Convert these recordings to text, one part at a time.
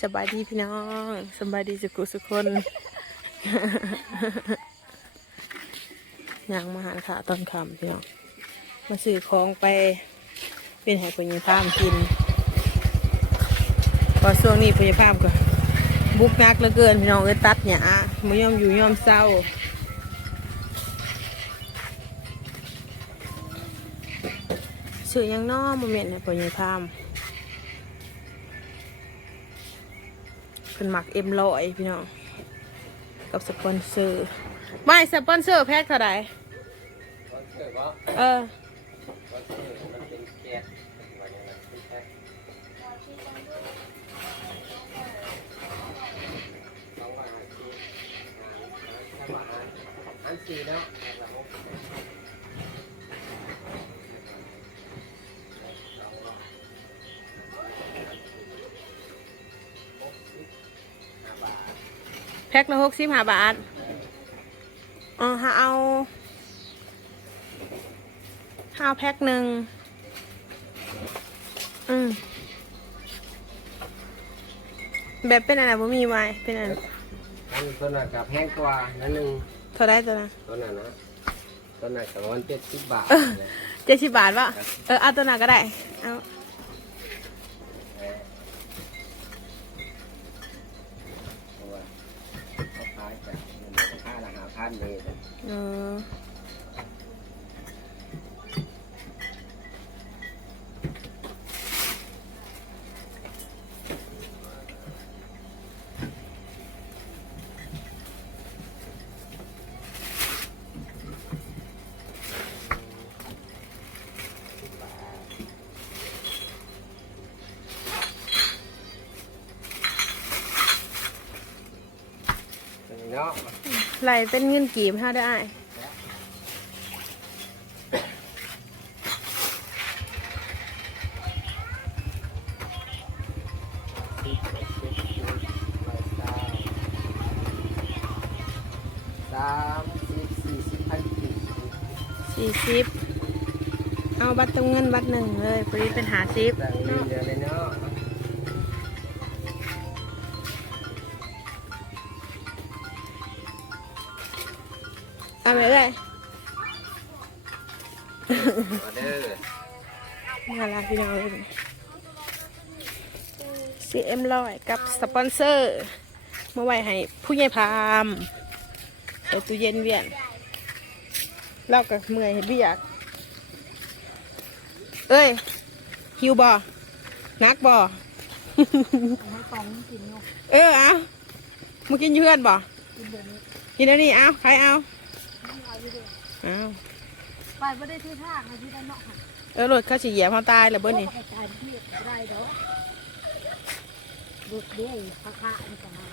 สบายดีพี่น้องสบายดีสุกุสุกคน ยังมาหาค่ะตอนคำพี่น้อง มาซื้อของไป เป็นให้พญพามกินพอช่วงนี้พญพามก็บุกนักเหลือเกินพี่น้องเอ้ยตัดหยาไม่ยอมอยู่ยอมเศร้าซื้อยังน้อมาเม็นให้พญพาม นหมักเอ็มลอยพี่น้องกับสปอนเซอร์ไม่สปอนเซอร์แพ็คเท่าไหร่เอออันเป็นแก๊ส แพ็คละหกสิบห้าบาทอ๋อฮะเอาห้าแพ็คหนึ่ง อืม แบบเป็นอะไรบ่มีไว้เป็นอะไรอันตัวนั้นกับแห้งกว่านั่นหนึ่งเท่าได้ตัวนะตัวนั้นนะตัวนั้นกับวันเจ็ดสิบบาทเลยเจ็ดสิบบาทวะเออเอาตัวนั้นก็ได้ เอา เพราะว่าเขาขายจากค่าละห้าพันเลย เออตัวนี้เนาะ ไหลเป็นเงินกีบห้าได้ สามสิบสี่สิบพันกี่สี่สิบเอาบัตรติมเงินบัตรหนึ่งเลยพอดีเป็นหาสิบ แต่เงินเดือนเลยเนาะ เอาไปเลยมาเด้อน่ารักพี่น้องเลยซีเอ็มร้อยกับสปอนเซอร์มาไว้ให้ผู้ใหญ่พามใส่ตู้เย็นเวียนเราก็เมื่อยเห็นเบียกเอ้ยหิวบ่นักบ่เออเอามากินอยู่เพื่อนบ่กินแล้วนี่เอาใครเอาเอาไปไม่ได้ที่ท่าค่ะที่ด้านนอกค่ะเออรถเขาฉีเหยียบเขาตายแล้วเบิ้ลนี่ไปการที่ไรเด้อดูดด้วยพระค่ะนี่กันนะ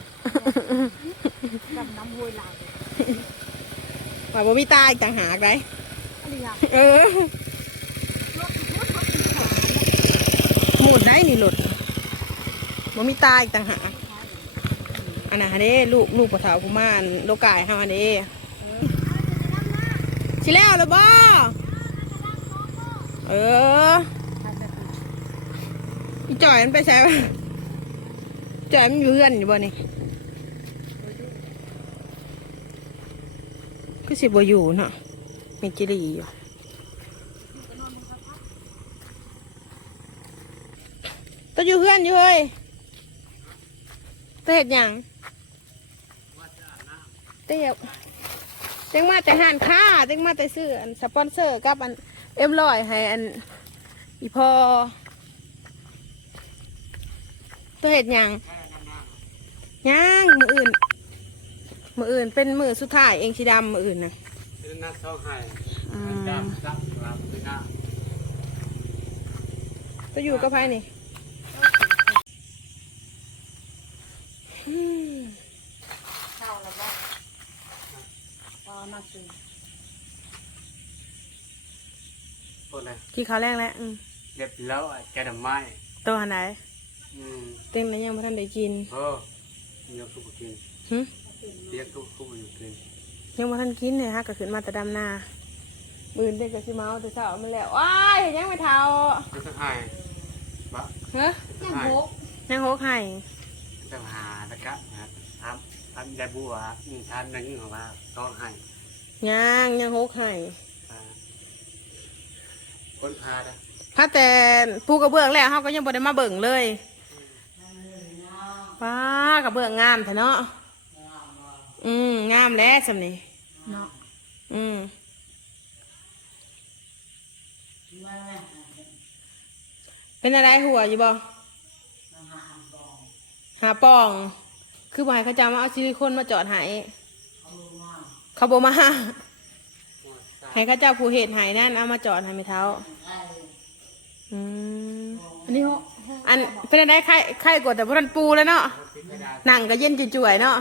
กำน้ำห้วยลาวว่าบ่มีตายอีกต่างหากได้อะไรอย่างเออหมุนได้นี่รถบ่มีตายอีกต่างหากอันนั้นฮะเด้ลูกลูกปะเถากุมารโลกายเฮาอันนี้ สิแล้วแล้วบ่เออจ่อยมันไปใช่ปะจ่อยมันอยู่เฮือนอยู่บ่นี่ก็สิบ่อยู่เนาะมีจิรีอยู่ตัวอยู่เฮือนอยู่เฮ้ยตัวเห็ดหยังเตี้ยว เต็งมาแต่หันค่าเต็งมาแต่ซื้ออันสปอนเซอร์กับอันเอ็มลอยให้อันอีพอตัวเห็ดหยังยังมืออื่น มืออื่นเป็นมือสุดท้ายเองสีดำมืออื่นนะเป็นนักสองไห้อืมดำดำครับเป็นหน้าจะอยู่กับใครนี่อืม เข้าแล้วก็ ตอนมาซื้อคนเลยที่เขาวแรกแล้วอืมเรียบแล้วอะแกดำไม้ตัวหันไหนอืมเต็งแล้วยังไม่ทันได้กินเออเรียกทุกกินหึเรียกทุกทุกอยู่กินยังไม่ทันกินเลยฮะก็ขึ้นมาแต่ดำนามือนเด็กกับชิเมาแต่เช้ามันแล้วว้ายเห็นยังไม่เท่าเป็นสักไห้บะเฮ้ยเป็นสักไห้ยังโหกให้เจะหาตะกะนะครับ ทำทำได้บัวอืมทำนั่งของว่าต้องให้ย่างย่างหกไห้อ่าคนพานะถ้าแต่ผู้กระเบื้องแล้วเขาก็ยังบ่ได้มาเบิ่งเลยป้ากระเบื้องงามแท้เนาะอืมงามแล้วสำนี่เนาะอืมเป็นอะไรหัวอยู่บ่หาปอง คือบ่ให้เขาจำว่าเอาซิลิโคนมาจอดใหายเขาบ่มาให้เขาเจ้าผู้เหตุใหายนั่นเอามาจอดให้ไม่เท้าอืมอันนี้เหรออันเป็นอะไรไข่ไข่กดแต่พรันปูแล้วเนาะหนังก็เย็นจุ่ยๆเนาะ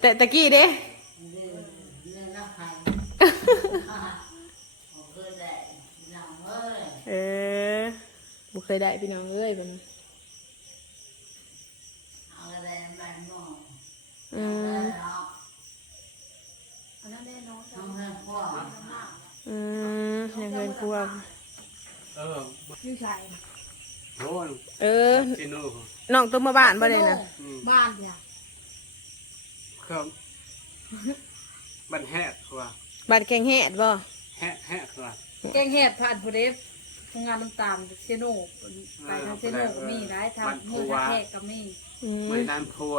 แต่ตะกี้เด้เออบุเคยได้พี่น้องเอ้ยเป็น อืมอันนั้นแน่นอนอืมยังเงินกลัวเอออยู่ใส่โน่นเออซิโน่น้องตัวมาบ้านบ่ได้นะอืมบ้านเนี่ยเครื่องมันแหกตัวบ้านแกงแหดบ่แหกแหกตัวแกงเห็ดผ่านผู้เด ฟทำงานน้ำตาลเซโน่ไปทางเซโน่ก็มีได้ทำมือทางแขกก็มีอืมไม่นานครัว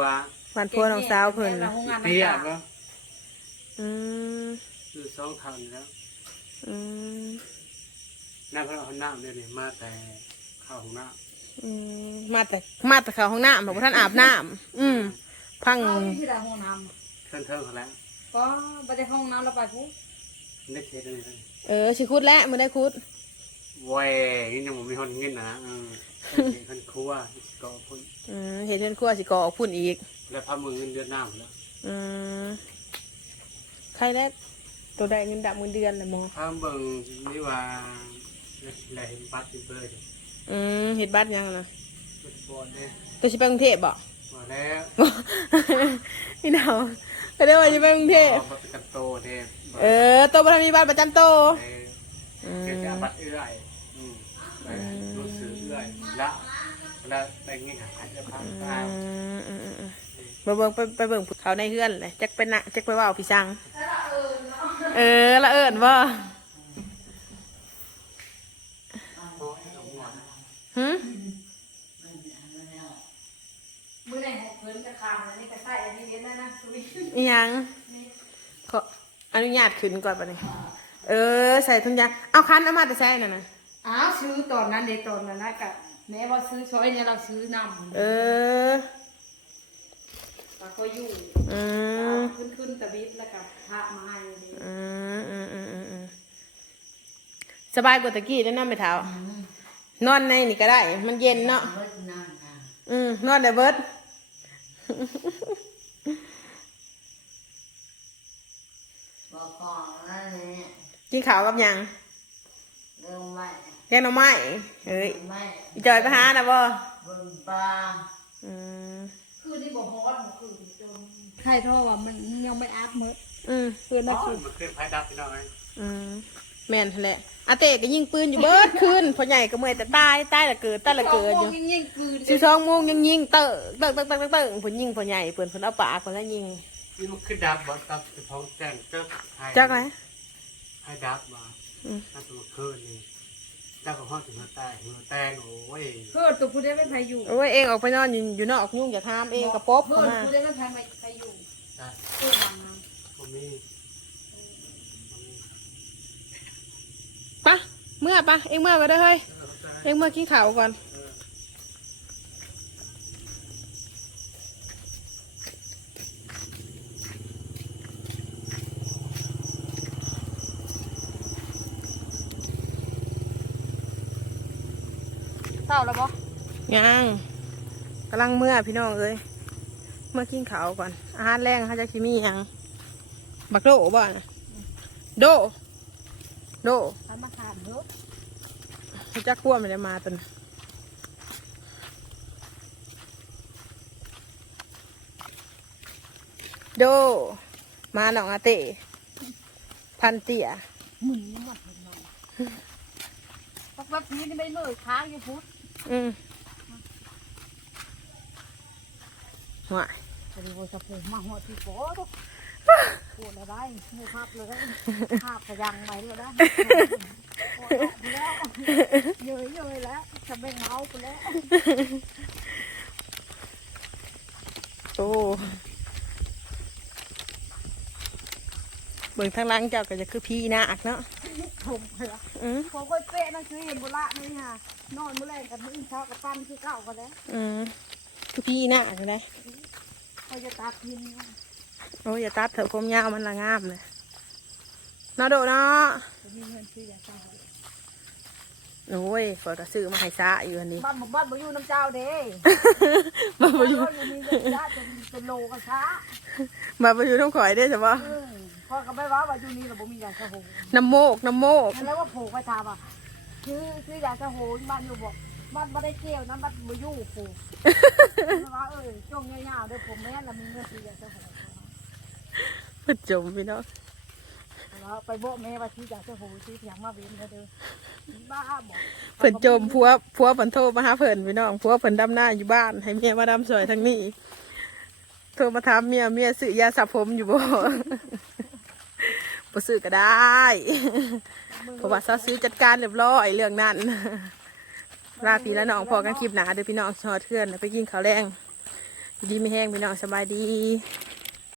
บ้านพัวน้องสาวเพิ่นแกงเห็ดเตี้ยแล้วโรงงานน้ำตาลเนาะอืมคือสองทันแล้วอืมนั่งเขาเอาน้ำเนี่ยนี่มาแต่เข้าห้องน้อืมมาแต่มาแต่เข้าห้องน้ำบอกว่าท่านอาบน้ำอืมพังเอาที่ใดห้องน้ำเทิงเทิงเขาแล้วำก็ไปในห้องน้ำเราไปปุ๊บได้เทสเลยนะเออชิคุดแล้วมือได้คุด เว้ยนี่ยังผมมีคนเงินนะเออคนครัวก็คนอืมเห็นเพื่อนครัวสิก่อออกพุ่นอีก แล้วพามือเงินเดือนหน้าหมดแล้วอืมใครได้ตัวได้เงินดับเงินเดือนเลยมอพาเบิ่งนี่ว่าแหล่เห็นปัดเป็นเบอร์อืมเห็ดบัตรยังนะเป็นบอลเนี่ยตัวชิไปกรุงเทพบ่ มาแล้วพี่น้องก็ได้ว่าชิไปกรุงเทพบัตรกันโตเนี่ยเออตัวประธานมีบัตรประจำตัวเอออืม เกี่ยวกับบัตรเอื้อยอืมรู้สึกเอื้อยละแล้วแต่เงี้ยหายจะพังอืตายมอืมอืมอืมไปเบิ่งไปไปเบิ่งภูเขาในเฮือนเลยจักไปนะจักไปเว่าพี่สังเออละเอิญว่าหืมมือไหนหกเพิ่นจะคำแล้วนี่ก็ใส่อันนี้เลี้ยนได้นะสุวิอิหยังขออนุญาตขึ้นก่อนปะเนี่ย เออ ใส่ทุนยางเอาคันเอามาแต่ใส่น่ะนะอ้าวซื้อตอนนั้นเด็ตอนนั้นนะกับแม้ว่าซื้อช้อยเนี่ยเราซื้อนำเออเราก็อยู่อืมขึ้นขึ้นตะบิดแล้วกับพระมาให้เลยอืมอืมอืมอืมอืมสบายกว่าตะกี้ได้นั่นไปเท้านอนในนี่ก็ได้ มันเย็นเนาะอืมนอนได้เบิดบอกก่อนนั่นนี่ กินข้าวกับหยังเรื่องไม่แกงหน่อไม้เอ้ยไม่อีจอยไปหานะบ่บนปลาอืมคือนี่บอกฮอดบอกคือจนใครโทษว่ามันยังไม่อัพมืดอืมเพื่อนอ๋นัอกคือมันเคยพายดับพี่น้องไงอืมแม่นหั่นแหละอาเตะก็ยิงปืนอยู่เบิดคืนพ่อใหญ่ก็เมื่อยแต่ตายตายละเกิดตายละเกิดอยู่ยิ่งยิ่งคืนสิสองโมงยังยิงเตอะเตอะเตอะเตอะเตอะเตอะเพิ่นยิงพ่อใหญ่เพิ่นเพิ่นเอาปากเพิ่นแล้วยิงนี่มันคือดับบ่ตับคือท้องแจ้งเจ้าไทยจักไหม ไทยดับมาอืมนั่นตัวคืนนี่เจ้าของห้องถึงหัวใต้หัวแตงโอ้ยเพื่อนตัวผู้ได้ไม่ใครอยู่โอ้ยเองออกไปนอนอยู่อยู่นอกยุ่งอย่าทามเองกระปบเพื่เข้าอนมา ผู้ได้ไม่ใครใครอยู่จ้ะเพื่อนมันนะผมมีปะเมื่อปะเองเมื่อไปได้อเฮ้ย เออเข้าใจ เองเมื่อกินข้าวก่อน เออเศร้าแล้วปะยังกำลังเมื่อพี่น้องเอ้ยเมื่อกินข้าวก่อน อาหารแรงเขาจะคิมีหยังบักโดบ่นะโด โดทำมาถามเถอะเขาจะคั่วไม่ได้มาตวนโด มาหนองอาเตพันเตียหมุนนี่หมดเลยเนาะพักแบบนี้นี่ไม่เลยค้างอยู่พุทธ อืมหัวพอดีว่าจะปลูกมาหัวที่โป๊ะปวดอะไรมือพับเลยภาพกระยังไปเลยนะปวดไปแล้วเยอะเยอะแล้วจะไม่เมาไปแล้วโอ้เบิ่งทางหล่างเจ้าก็จะคือพี่นาคเนาะ ผมไปละอืมผมก็เป๊ะนั่นคือเห็นโบราณนี่ค่ะ นอนมื้อแรกกับมื้อเช้ากับปั้นคือเก่ากันแล้วอืมคือพี่นาคเลยเขาจะตัดยินโอ้ยอย่าตัดเถอะผมยาวมันละงามเลยเนาะโดเนาะจะมีเงินซื้อยาชาโอ้ยฝอยกระซื้อมาให้ซะอยู่อันนี้บ้านหมู่บ้านบ่อยู่น้ำเจ้าเด้มาบ่อยู่อยู่นี่ก็ช้าจนเป็นโลก็ช้ามาบ่อยู่ต้องข่อยได้ใช่ปะเออ พอก็ไม่ว่าว่าอยู่นี่เราบ่มียาชาโหน้ำโมกน้ำโมกแล้วว่าผูกไปถามอะคือคือยาชาโหบ้านอยู่บอกบ้านบ่ได้เกี่ยวนะบ้านบ่อยู่ผูกว่าเออจงยาวๆเด้อผมแม่นละมีเงินซื้อยาชาโหเพิ่นจมพี่เนาะแล้วไปโบะแม่ว่าที่อยากจะโหที่เถียงมาเว้นเด้อบ้าบอกเพิ่นจมผัวผัวเพิ่นโทรมาหาเพิ่นพี่น้องผัวเพิ่นดำหน้าอยู่บ้านให้เมียมาดำสวยทางนี้โทรมาถามเมียเมียซื้อยาสระผมอยู่บ่ บ่ซื้อก็ได้ เพราะว่าซาซื้อจัดการเรียบร้อยเรื่องนั้นลาพี่และน้องพอกันคลิปหนาเด้อพี่น้องชอเทือนไปกินข้าวแรงดีไม่แห้งพี่น้องสบายดี